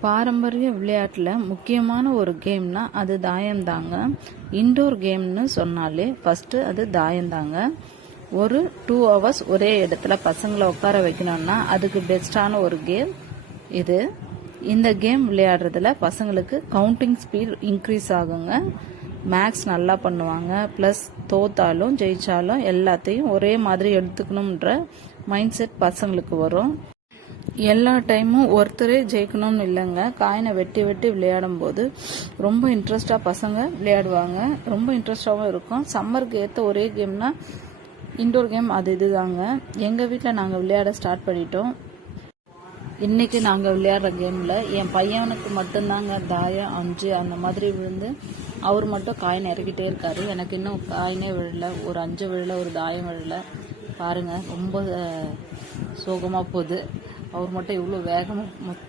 பாரம்பரிய விளையாட்டில் முக்கியமான ஒரு கேம்னா அது தாயம்தாங்க. இன்டோர் கேம்னு சொன்னாலே ஃபஸ்ட்டு அது தாயம்தாங்க. ஒரு டூ ஹவர்ஸ் ஒரே இடத்துல பசங்களை உட்கார வைக்கணும்னா அதுக்கு பெஸ்டான ஒரு கேம் இது. இந்த கேம் விளையாடுறதுல பசங்களுக்கு கவுண்டிங் ஸ்பீட் இன்க்ரீஸ் ஆகுங்க. மேக்ஸ் நல்லா பண்ணுவாங்க. ப்ளஸ் தோத்தாலும் ஜெயித்தாலும் எல்லாத்தையும் ஒரே மாதிரி எடுத்துக்கணுன்ற மைண்ட் செட் பசங்களுக்கு வரும். எல்லா டைமும் ஒருத்தரே ஜெயிக்கணும்னு இல்லைங்க. காயினை வெட்டி வெட்டி விளையாடும் போது ரொம்ப இன்ட்ரெஸ்டாக பசங்க விளையாடுவாங்க. ரொம்ப இன்ட்ரெஸ்டாகவும் இருக்கும். சம்மருக்கு ஏற்ற ஒரே கேம்னா இன்டோர் கேம் அது இதுதாங்க. எங்கள் வீட்டில் நாங்கள் விளையாட ஸ்டார்ட் பண்ணிட்டோம். இன்னைக்கு நாங்கள் விளையாடுற கேமில் என் பையனுக்கு மட்டும்தாங்க தாயம் அஞ்சு அந்த மாதிரி விழுந்து அவர் மட்டும் காயின் இறக்கிட்டே இருக்காரு. எனக்கு இன்னும் காயினே விழல. ஒரு அஞ்சு விழல ஒரு தாயம் விழல. பாருங்க ரொம்ப சோகமாக போகுது. அவர் மட்டும் இவ்வளோ வேகமாக மொத்த